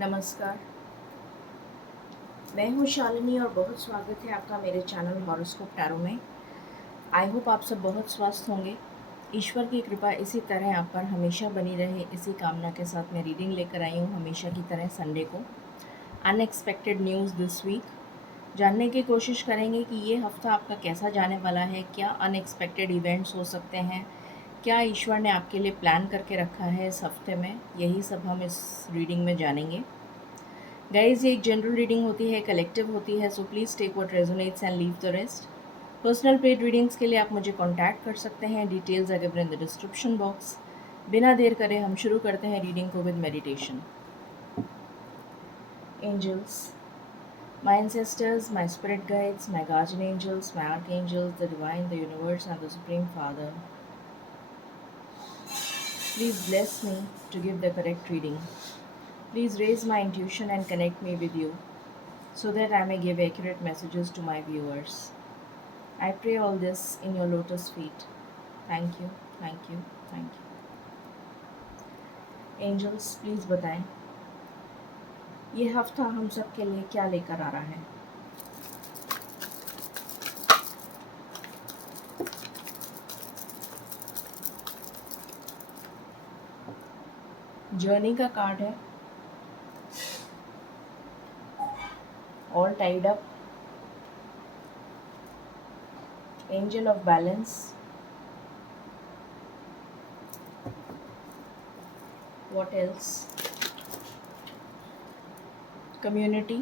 नमस्कार, मैं हूँ शालिनी और बहुत स्वागत है आपका मेरे चैनल हॉरोस्कोप टैरो में। आई होप आप सब बहुत स्वस्थ होंगे। ईश्वर की कृपा इसी तरह आप पर हमेशा बनी रहे, इसी कामना के साथ मैं रीडिंग लेकर आई हूँ हमेशा की तरह संडे को। अनएक्सपेक्टेड न्यूज़ दिस वीक जानने की कोशिश करेंगे कि ये हफ्ता आपका कैसा जाने वाला है, क्या अनएक्सपेक्टेड इवेंट्स हो सकते हैं, क्या ईश्वर ने आपके लिए प्लान करके रखा है इस हफ्ते में, यही सब हम इस रीडिंग में जानेंगे। गाइज, ये एक जनरल रीडिंग होती है, कलेक्टिव होती है, so please take what resonates and leave the rest. Personal paid readings के लिए आप मुझे कांटेक्ट कर सकते हैं, details are given in the description box. बिना देर करे हम शुरू करते हैं रीडिंग को with meditation. Angels, my ancestors, my spirit guides, my guardian angels, my archangels, the divine, the universe, and the Supreme Father, please bless me to give the correct reading. Please raise my intuition and connect me with you so that I may give accurate messages to my viewers. I pray all this in your lotus feet. Thank you, thank you, thank you. Angels, please बताएं ये हफ्ता हम सब के लिए क्या लेकर आ रहा है। जर्नी का कार्ड है, all tied up, angel of balance, what else, community,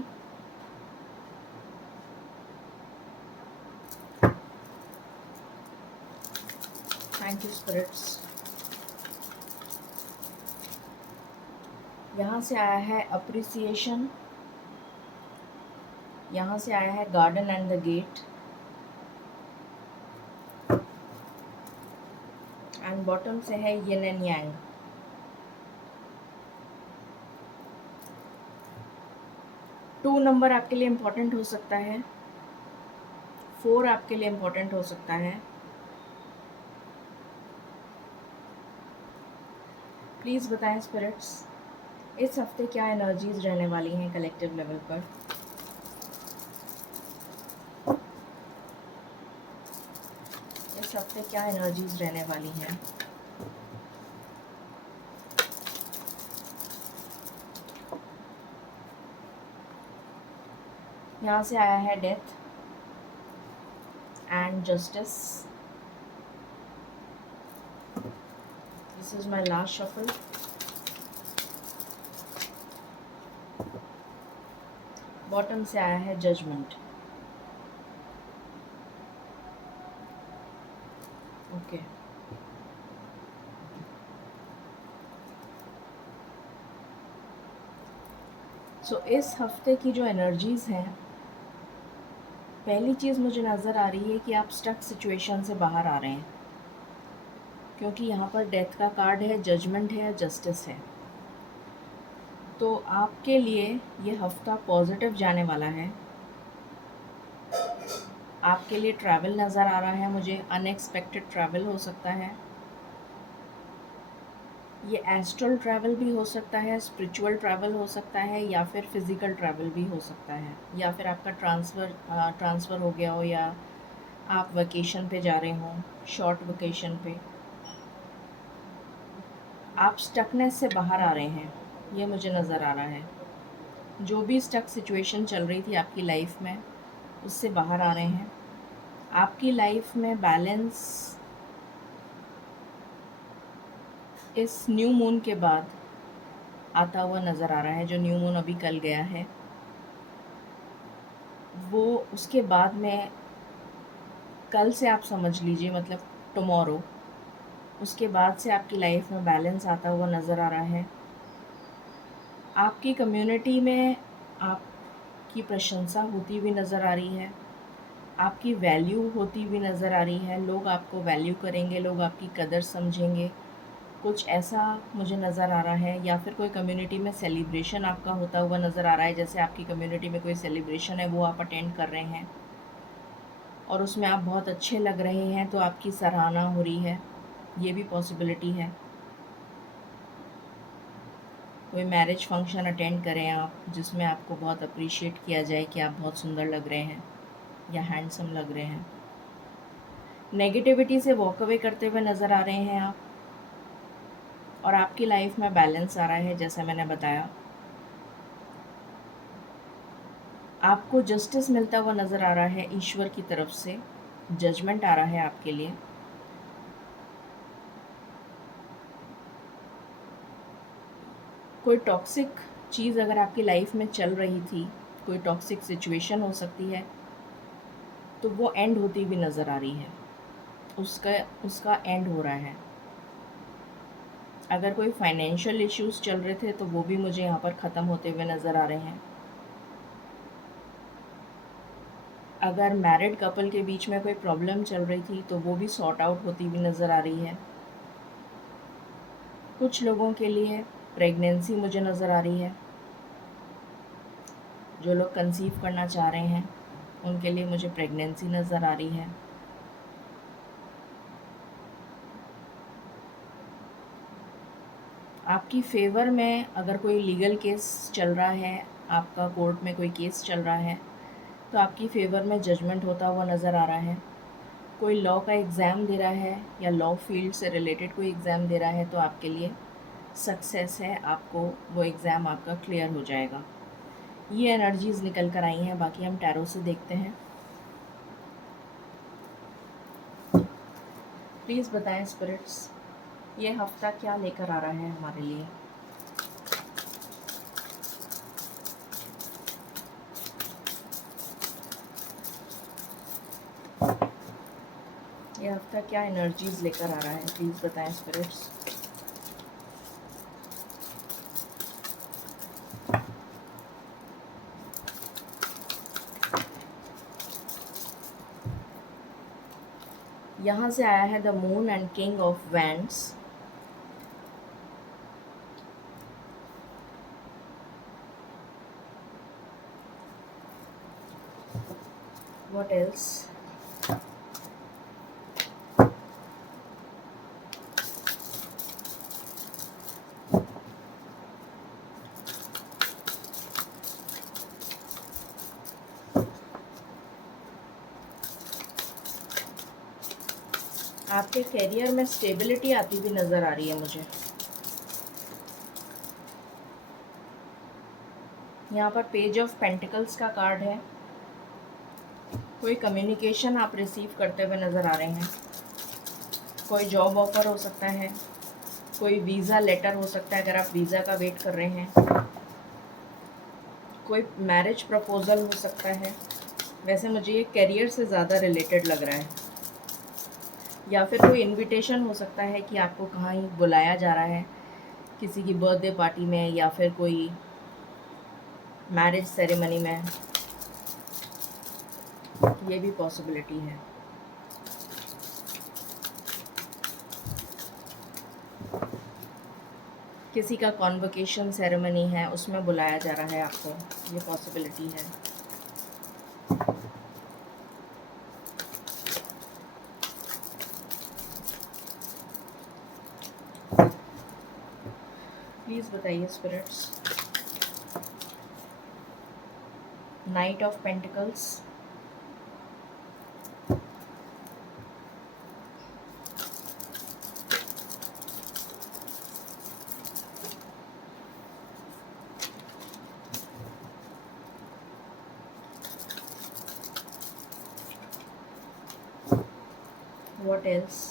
thank you spirits। यहाँ से आया है अप्रिसिएशन, यहाँ से आया है garden and the gate, and bottom से है yin and yang. Two number आपके लिए इम्पोर्टेंट हो सकता है, 4 आपके लिए इम्पोर्टेंट हो सकता है। प्लीज़ बताएं स्पिरिट्स इस हफ्ते क्या एनर्जीज रहने वाली हैं कलेक्टिव लेवल पर। इस हफ्ते क्या एनर्जीज रहने वाली हैं। यहाँ से आया है death and justice. This is my last shuffle. Bottom से आया है जजमेंट। ओके, सो इस हफ्ते की जो एनर्जीज हैं, पहली चीज़ मुझे नज़र आ रही है कि आप स्टक सिचुएशन से बाहर आ रहे हैं, क्योंकि यहाँ पर डेथ का कार्ड है, जजमेंट है, जस्टिस है। तो आपके लिए ये हफ्ता पॉजिटिव जाने वाला है। आपके लिए ट्रैवल नज़र आ रहा है मुझे, अनएक्सपेक्टेड ट्रैवल हो सकता है। ये एस्ट्रल ट्रैवल भी हो सकता है, स्पिरिचुअल ट्रैवल हो सकता है, या फिर फिज़िकल ट्रैवल भी हो सकता है, या फिर आपका ट्रांसफ़र हो गया हो, या आप वेकेशन पे जा रहे हों, शॉर्ट वेकेशन पे। आप स्टकनेस से बाहर आ रहे हैं, ये मुझे नज़र आ रहा है। जो भी स्टक सिचुएशन चल रही थी आपकी लाइफ में, उससे बाहर आ रहे हैं। आपकी लाइफ में बैलेंस इस न्यू मून के बाद आता हुआ नज़र आ रहा है। जो न्यू मून अभी कल गया है, वो उसके बाद में, कल से आप समझ लीजिए, मतलब टुमारो, उसके बाद से आपकी लाइफ में बैलेंस आता हुआ नज़र आ रहा है। आपकी कम्युनिटी में आपकी प्रशंसा होती हुई नज़र आ रही है, आपकी वैल्यू होती हुई नज़र आ रही है। लोग आपको वैल्यू करेंगे, लोग आपकी कदर समझेंगे, कुछ ऐसा मुझे नज़र आ रहा है। या फिर कोई कम्युनिटी में सेलिब्रेशन आपका होता हुआ नज़र आ रहा है, जैसे आपकी कम्युनिटी में कोई सेलिब्रेशन है, वो आप अटेंड कर रहे हैं और उसमें आप बहुत अच्छे लग रहे हैं, तो आपकी सराहना हो रही है, ये भी पॉसिबिलिटी है। कोई मैरिज फंक्शन अटेंड करें आप, जिसमें आपको बहुत अप्रिशिएट किया जाए कि आप बहुत सुंदर लग रहे हैं या हैंडसम लग रहे हैं। नेगेटिविटी से वॉक अवे करते हुए नज़र आ रहे हैं आप, और आपकी लाइफ में बैलेंस आ रहा है। जैसा मैंने बताया, आपको जस्टिस मिलता हुआ नज़र आ रहा है ईश्वर की तरफ से, जजमेंट आ रहा है आपके लिए। कोई टॉक्सिक चीज़ अगर आपकी लाइफ में चल रही थी, कोई टॉक्सिक सिचुएशन हो सकती है, तो वो एंड होती हुई नज़र आ रही है, उसका उसका एंड हो रहा है। अगर कोई फाइनेंशियल इश्यूज़ चल रहे थे, तो वो भी मुझे यहाँ पर ख़त्म होते हुए नज़र आ रहे हैं। अगर मैरिड कपल के बीच में कोई प्रॉब्लम चल रही थी, तो वो भी सॉर्ट आउट होती हुई नज़र आ रही है। कुछ लोगों के लिए प्रेगनेंसी मुझे नज़र आ रही है। जो लोग कंसीव करना चाह रहे हैं, उनके लिए मुझे प्रेगनेंसी नज़र आ रही है। आपकी फ़ेवर में अगर कोई लीगल केस चल रहा है, आपका कोर्ट में कोई केस चल रहा है, तो आपकी फ़ेवर में जजमेंट होता हुआ नज़र आ रहा है। कोई लॉ का एग्ज़ाम दे रहा है या लॉ फील्ड से रिलेटेड कोई एग्ज़ाम दे रहा है, तो आपके लिए सक्सेस है, आपको वो एग्ज़ाम आपका क्लियर हो जाएगा। ये एनर्जीज़ निकल कर आई हैं। बाकी हम टैरो से देखते हैं। प्लीज़ बताएं स्पिरिट्स, ये हफ्ता क्या लेकर आ रहा है हमारे लिए। ये हफ्ता क्या एनर्जीज़ लेकर आ रहा है, प्लीज़ बताएं स्पिरिट्स। यहाँ से आया है the moon and king of wands. What else? आपके करियर में स्टेबिलिटी आती हुई नज़र आ रही है मुझे। यहाँ पर पेज ऑफ पेंटिकल्स का कार्ड है। कोई कम्युनिकेशन आप रिसीव करते हुए नज़र आ रहे हैं। कोई जॉब ऑफर हो सकता है, कोई वीज़ा लेटर हो सकता है अगर आप वीज़ा का वेट कर रहे हैं। कोई मैरिज प्रपोज़ल हो सकता है। वैसे मुझे ये करियर से ज़्यादा रिलेटेड लग रहा है। या फिर कोई इनविटेशन हो सकता है कि आपको कहीं बुलाया जा रहा है, किसी की बर्थडे पार्टी में या फिर कोई मैरिज सेरेमनी में। ये भी पॉसिबिलिटी है। किसी का कॉन्वोकेशन सेरेमनी है, उसमें बुलाया जा रहा है आपको, ये पॉसिबिलिटी है। प्लीज़ बताइए spirits. Knight of pentacles, what else?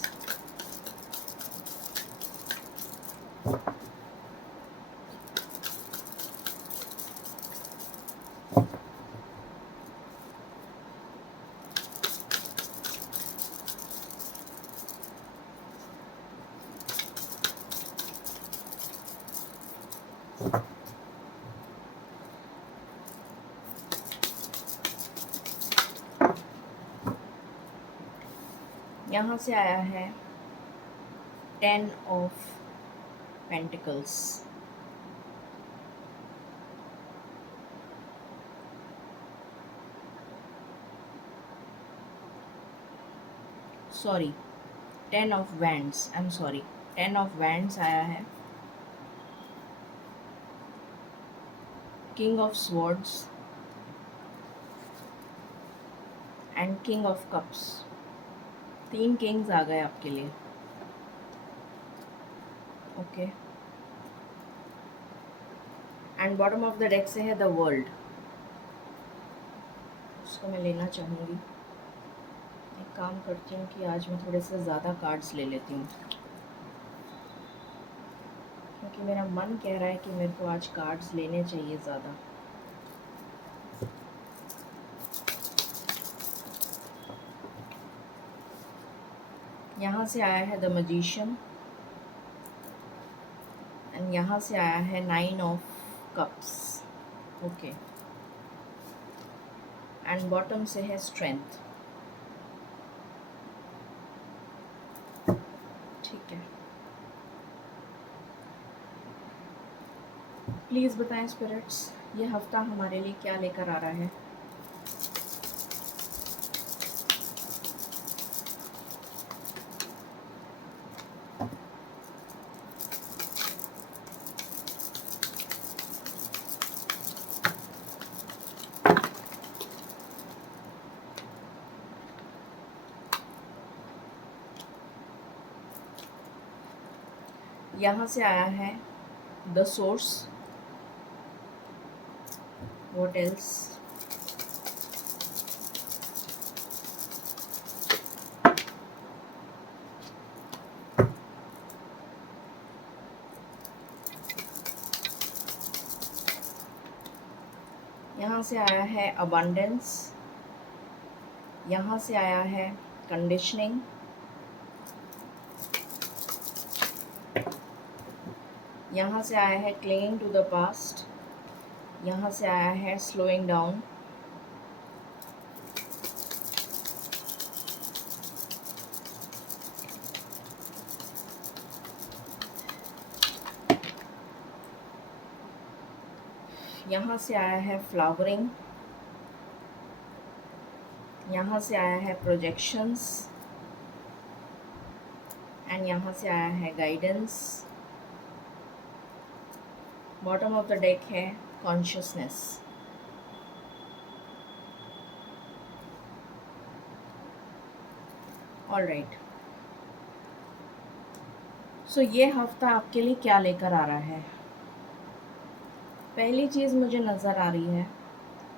यहाँ से आया है 10 of pentacles. Sorry, 10 of wands, I am sorry, 10 of wands आया है। King of swords and king of cups. 3 kings आ गए आपके लिए। Okay, and bottom of the deck से है द वर्ल्ड। उसको मैं लेना चाहूँगी। एक काम करती हूँ कि आज मैं थोड़े से ज़्यादा कार्ड्स ले लेती हूँ, क्योंकि मेरा मन कह रहा है कि मेरे को आज कार्ड्स लेने चाहिए ज़्यादा। यहाँ से आया है द मैजिशियन एंड यहाँ से आया है 9 of cups. Okay, and bottom से है स्ट्रेंथ। ठीक है, प्लीज़ बताएं स्पिरिट्स, ये हफ्ता हमारे लिए क्या लेकर आ रहा है। यहाँ से आया है द सोर्स। What else? यहाँ से आया है अबंडेंस। यहाँ से आया है कंडीशनिंग। यहाँ से आया है क्लिंगिंग टू द पास्ट। यहाँ से आया है स्लोइंग डाउन। यहाँ से आया है फ्लावरिंग। यहाँ से आया है प्रोजेक्शंस एंड यहाँ से आया है guidance. Bottom of the deck है कॉन्शियसनेस। ऑल राइट, सो ये हफ्ता आपके लिए क्या लेकर आ रहा है। पहली चीज़ मुझे नज़र आ रही है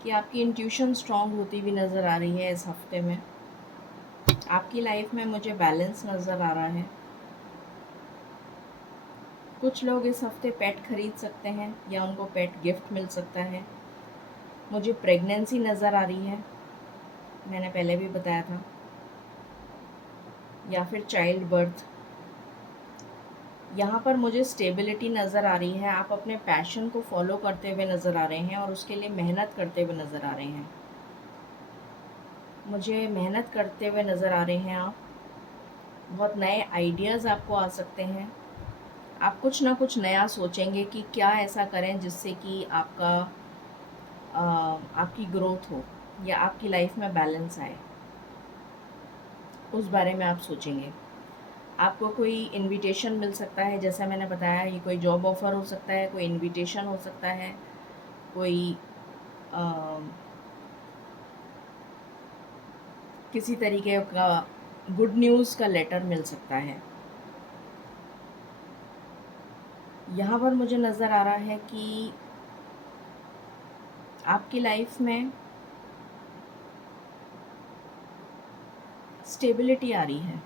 कि आपकी इंट्यूशन स्ट्रांग होती हुई नज़र आ रही है इस हफ्ते में। आपकी लाइफ में मुझे बैलेंस नज़र आ रहा है। कुछ लोग इस हफ्ते पेट खरीद सकते हैं या उनको पेट गिफ्ट मिल सकता है। मुझे प्रेगनेंसी नज़र आ रही है, मैंने पहले भी बताया था, या फिर चाइल्ड बर्थ। यहाँ पर मुझे स्टेबिलिटी नज़र आ रही है। आप अपने पैशन को फॉलो करते हुए नज़र आ रहे हैं और उसके लिए मेहनत करते हुए नज़र आ रहे हैं। मुझे मेहनत करते हुए नज़र आ रहे हैं आप। बहुत नए आइडियाज़ आपको आ सकते हैं। आप कुछ ना कुछ नया सोचेंगे कि क्या ऐसा करें जिससे कि आपकी ग्रोथ हो या आपकी लाइफ में बैलेंस आए, उस बारे में आप सोचेंगे। आपको कोई इनविटेशन मिल सकता है, जैसा मैंने बताया, ये कोई जॉब ऑफ़र हो सकता है, कोई इनविटेशन हो सकता है, कोई किसी तरीके का गुड न्यूज़ का लेटर मिल सकता है। यहाँ पर मुझे नज़र आ रहा है कि आपकी लाइफ में स्टेबिलिटी आ रही है।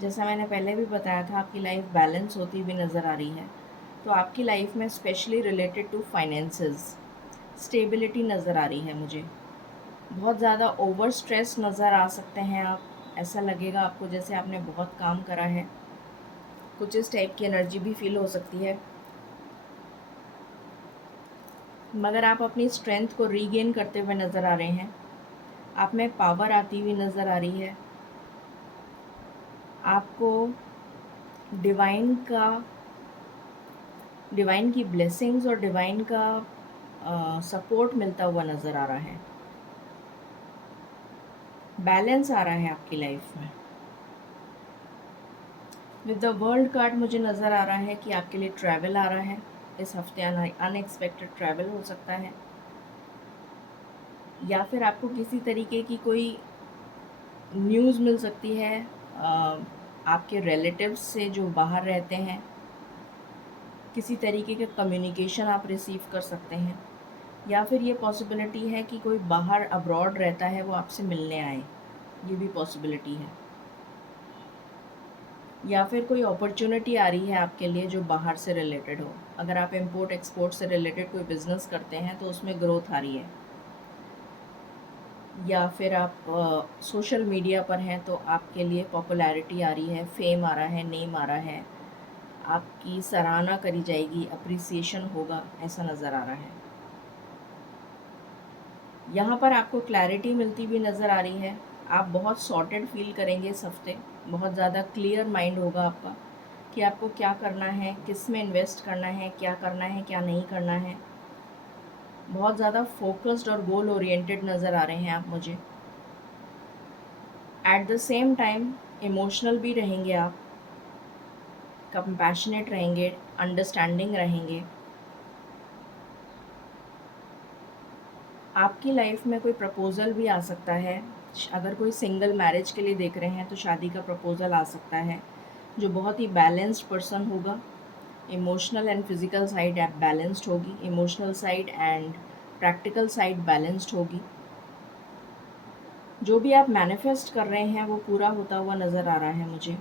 जैसा मैंने पहले भी बताया था, आपकी लाइफ बैलेंस होती हुई नज़र आ रही है। तो आपकी लाइफ में specially related to finances stability नज़र आ रही है मुझे। बहुत ज़्यादा ओवर स्ट्रेस नज़र आ सकते हैं आप। ऐसा लगेगा आपको जैसे आपने बहुत काम करा है। कुछ इस टाइप की एनर्जी भी फील हो सकती है, मगर आप अपनी स्ट्रेंथ को रीगेन करते हुए नज़र आ रहे हैं। आप में पावर आती हुई नज़र आ रही है। आपको डिवाइन की ब्लेसिंग्स और डिवाइन का सपोर्ट मिलता हुआ नज़र आ रहा है। बैलेंस आ रहा है आपकी लाइफ में। विद द वर्ल्ड कार्ड मुझे नज़र आ रहा है कि आपके लिए ट्रैवल आ रहा है। इस हफ्ते अनएक्सपेक्टेड ट्रैवल हो सकता है, या फिर आपको किसी तरीके की कोई न्यूज़ मिल सकती है आपके रिलेटिव्स से जो बाहर रहते हैं। किसी तरीके का कम्युनिकेशन आप रिसीव कर सकते हैं, या फिर ये पॉसिबिलिटी है कि कोई बाहर अब्रॉड रहता है वो आपसे मिलने आए, ये भी पॉसिबिलिटी है। या फिर कोई अपॉर्चुनिटी आ रही है आपके लिए जो बाहर से रिलेटेड हो। अगर आप इंपोर्ट एक्सपोर्ट से रिलेटेड कोई बिज़नेस करते हैं तो उसमें ग्रोथ आ रही है, या फिर आप सोशल मीडिया पर हैं तो आपके लिए पॉपुलैरिटी आ रही है, फेम आ रहा है, नेम आ रहा है, आपकी सराहना करी जाएगी, अप्रिसिएशन होगा, ऐसा नज़र आ रहा है। यहाँ पर आपको क्लैरिटी मिलती हुई नज़र आ रही है। आप बहुत सॉर्टेड फील करेंगे इस हफ्ते, बहुत ज़्यादा क्लियर माइंड होगा आपका कि आपको क्या करना है, किस में इन्वेस्ट करना है, क्या करना है, क्या नहीं करना है। बहुत ज़्यादा फोकस्ड और गोल ओरिएंटेड नज़र आ रहे हैं आप मुझे। At the same time emotional भी रहेंगे आप, कंपैशनेट रहेंगे, अंडरस्टैंडिंग रहेंगे। आपकी लाइफ में कोई प्रपोज़ल भी आ सकता है। अगर कोई सिंगल मैरिज के लिए देख रहे हैं तो शादी का प्रपोज़ल आ सकता है, जो बहुत ही बैलेंस्ड पर्सन होगा। इमोशनल एंड फिज़िकल साइड आप बैलेंस्ड होगी, emotional side and practical side balanced होगी। जो भी आप मैनिफेस्ट कर रहे हैं वो पूरा होता हुआ नज़र आ रहा है मुझे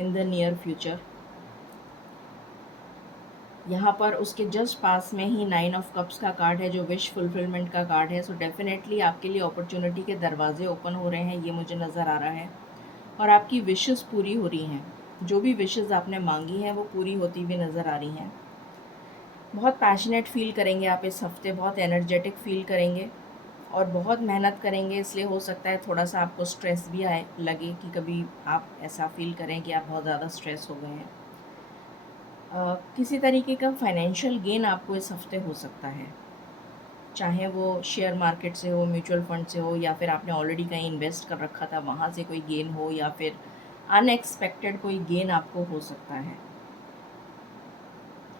इन द नियर फ्यूचर। यहाँ पर उसके जस्ट पास में ही 9 ऑफ कप्स का कार्ड है जो विश फुलफिलमेंट का कार्ड है। सो डेफिनेटली आपके लिए अपॉर्चुनिटी के दरवाजे ओपन हो रहे हैं, ये मुझे नज़र आ रहा है, और आपकी विशेस पूरी हो रही हैं। जो भी विशेस आपने मांगी हैं वो पूरी होती हुई नज़र आ रही हैं। बहुत पैशनेट फील करेंगे आप इस हफ्ते, बहुत एनर्जेटिक फील करेंगे और बहुत मेहनत करेंगे। इसलिए हो सकता है थोड़ा सा आपको स्ट्रेस भी आए, लगे कि कभी आप ऐसा फील करें कि आप बहुत ज़्यादा स्ट्रेस हो गए हैं। किसी तरीके का फाइनेंशियल गेन आपको इस हफ्ते हो सकता है, चाहे वो शेयर मार्केट से हो, म्यूचुअल फंड से हो, या फिर आपने ऑलरेडी कहीं इन्वेस्ट कर रखा था वहाँ से कोई गेन हो, या फिर अनएक्सपेक्टेड कोई गेन आपको हो सकता है।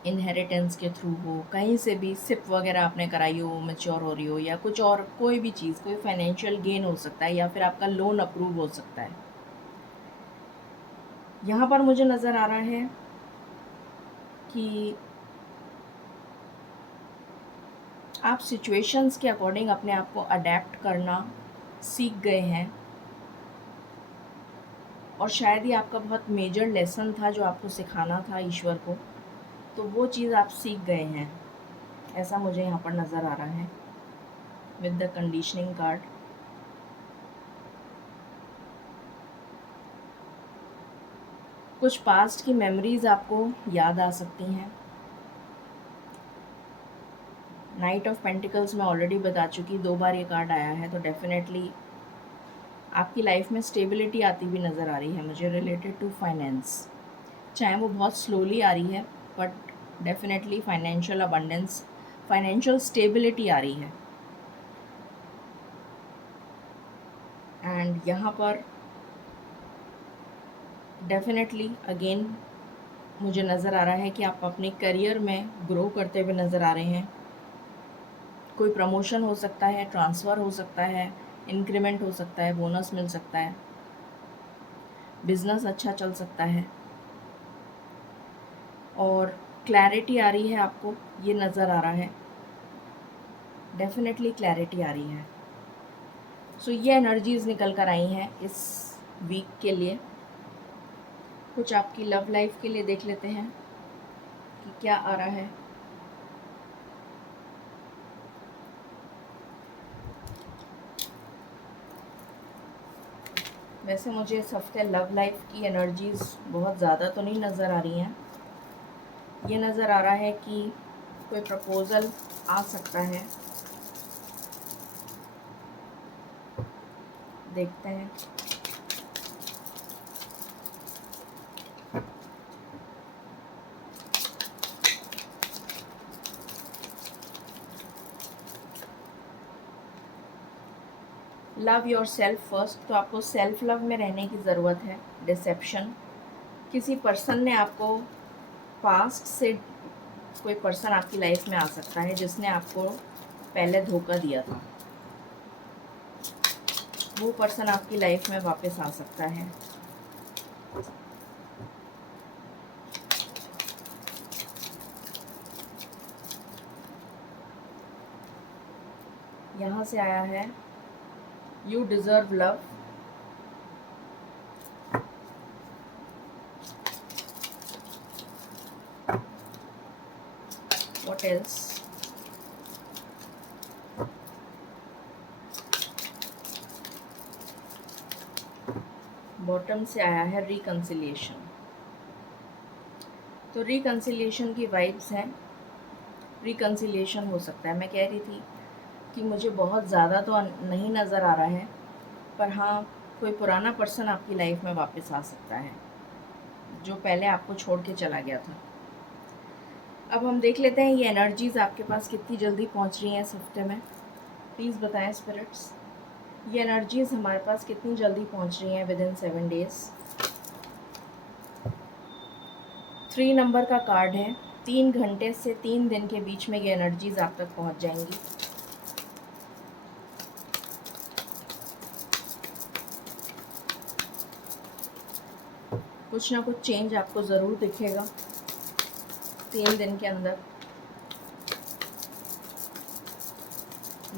इनहेरिटेंस के थ्रू हो, कहीं से भी सिप वगैरह आपने कराई हो, मैच्योर हो रही हो, या कुछ और कोई भी चीज़, कोई फाइनेंशियल गेन हो सकता है, या फिर आपका लोन अप्रूव हो सकता है। यहाँ पर मुझे नज़र आ रहा है कि आप सिचुएशंस के अकॉर्डिंग अपने आप को अडेप्ट करना सीख गए हैं, और शायद ही आपका बहुत मेजर लेसन था जो आपको सिखाना था ईश्वर को, तो वो चीज़ आप सीख गए हैं, ऐसा मुझे यहाँ पर नज़र आ रहा है विद द कंडीशनिंग कार्ड। कुछ पास्ट की मेमोरीज़ आपको याद आ सकती हैं। नाइट ऑफ पेंटिकल्स मैं ऑलरेडी बता चुकी, 2 बार ये कार्ड आया है, तो डेफिनेटली आपकी लाइफ में स्टेबिलिटी आती हुई नज़र आ रही है मुझे रिलेटेड टू फाइनेंस। चाहे वो बहुत स्लोली आ रही है, but definitely financial abundance, financial stability आ रही है। एंड यहाँ पर डेफिनेटली अगेन मुझे नज़र आ रहा है कि आप अपने करियर में ग्रो करते हुए नज़र आ रहे हैं। कोई प्रमोशन हो सकता है, ट्रांसफ़र हो सकता है, इंक्रीमेंट हो सकता है, बोनस मिल सकता है, बिज़नेस अच्छा चल सकता है, और क्लैरिटी आ रही है आपको, ये नज़र आ रहा है। डेफिनेटली क्लैरिटी आ रही है। सो ये एनर्जीज़ निकल कर आई हैं इस वीक के लिए। कुछ आपकी लव लाइफ के लिए देख लेते हैं कि क्या आ रहा है। वैसे मुझे इस हफ्ते लव लाइफ की एनर्जीज़ बहुत ज़्यादा तो नहीं नज़र आ रही हैं। ये नज़र आ रहा है कि कोई प्रपोज़ल आ सकता है, देखते हैं। लव योर सेल्फ फर्स्ट, तो आपको सेल्फ लव में रहने की ज़रूरत है। डिसेप्शन, किसी पर्सन ने आपको पास्ट से कोई पर्सन आपकी लाइफ में आ सकता है जिसने आपको पहले धोखा दिया था। वो पर्सन आपकी लाइफ में वापस आ सकता है। यहाँ से आया है you deserve love. What else? Bottom से आया है रिकन्सिलिएशन। तो रिकन्सिलिएशन की वाइब्स हैं, रिकन्सिलिएशन हो सकता है। मैं कह रही थी कि मुझे बहुत ज़्यादा तो नहीं नज़र आ रहा है, पर हाँ कोई पुराना पर्सन आपकी लाइफ में वापस आ सकता है जो पहले आपको छोड़ के चला गया था। अब हम देख लेते हैं ये एनर्जीज़ आपके पास कितनी जल्दी पहुंच रही हैं इस हफ्ते में। प्लीज़ बताएं स्पिरिट्स, ये एनर्जीज़ हमारे पास कितनी जल्दी पहुंच रही हैं विदिन 7 डेज़। 3 नंबर का कार्ड है। 3 घंटे से 3 दिन के बीच में ये एनर्जीज़ आप तक पहुंच जाएंगी। कुछ ना कुछ चेंज आपको ज़रूर दिखेगा 3 दिन के अंदर।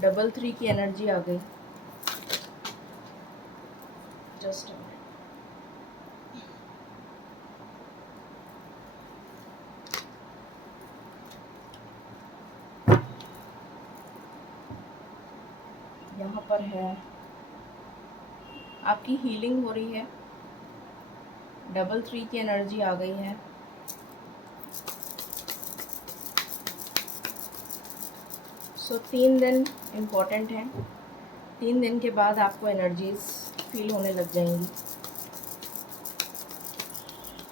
डबल 3 की एनर्जी आ गई। जस्ट यहाँ पर है आपकी हीलिंग हो रही है। डबल 3 की एनर्जी आ गई है। सो 3 दिन इम्पॉर्टेंट हैं। 3 दिन के बाद आपको एनर्जीज फील होने लग जाएंगी।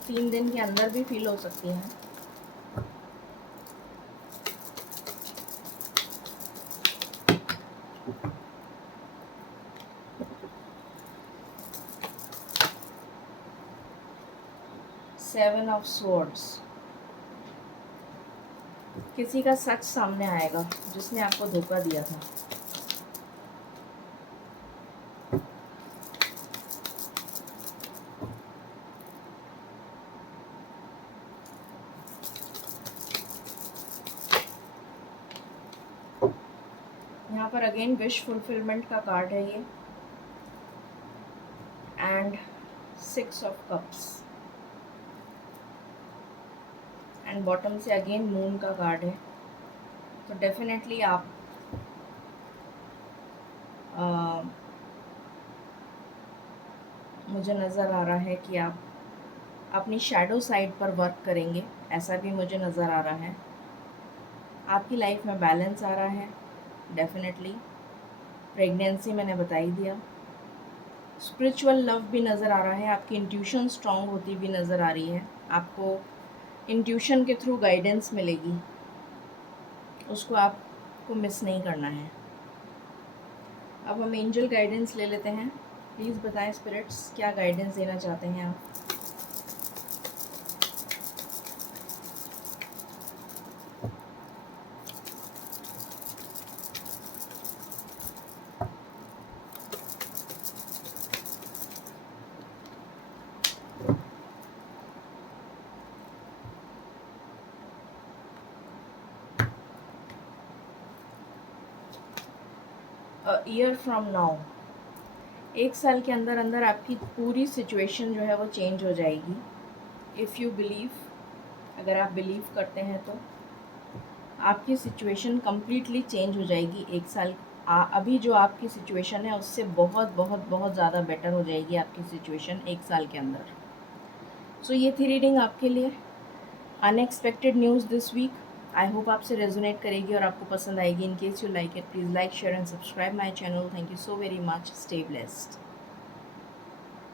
3 दिन के अंदर भी फील हो सकती हैं। सेवन ऑफ स्वॉर्ड्स, किसी का सच सामने आएगा जिसने आपको धोखा दिया था। यहाँ पर अगेन विश फुलफिलमेंट का कार्ड है ये, and 6 of cups, and bottom से अगेन मून का कार्ड है। तो डेफिनेटली आप मुझे नज़र आ रहा है कि आप अपनी शैडो साइड पर वर्क करेंगे, ऐसा भी मुझे नज़र आ रहा है। आपकी लाइफ में बैलेंस आ रहा है डेफिनेटली। प्रेगनेंसी मैंने बता ही दिया। स्पिरिचुअल लव भी नज़र आ रहा है। आपकी इंट्यूशन स्ट्रॉन्ग होती भी नज़र आ रही है। आपको इंट्यूशन के थ्रू गाइडेंस मिलेगी, उसको आपको मिस नहीं करना है। अब हम एंजल गाइडेंस ले लेते हैं। प्लीज़ बताएं स्पिरिट्स, क्या गाइडेंस देना चाहते हैं आप। ईयर फ्रॉम नाउ, 1 साल के अंदर अंदर आपकी पूरी सिचुएशन जो है वो चेंज हो जाएगी। इफ़ यू बिलीव, अगर आप बिलीव करते हैं तो आपकी सिचुएशन कम्प्लीटली चेंज हो जाएगी। 1 साल अभी जो आपकी सिचुएशन है उससे बहुत बहुत बहुत ज़्यादा बेटर हो जाएगी आपकी सिचुएशन 1 साल के अंदर। सो ये थी रीडिंग आपके लिए। Unexpected news this week. I hope आपसे रेजोनेट करेगी और आपको पसंद आएगी। In case you like it, please like, share and subscribe my channel. Thank you so very much. Stay blessed.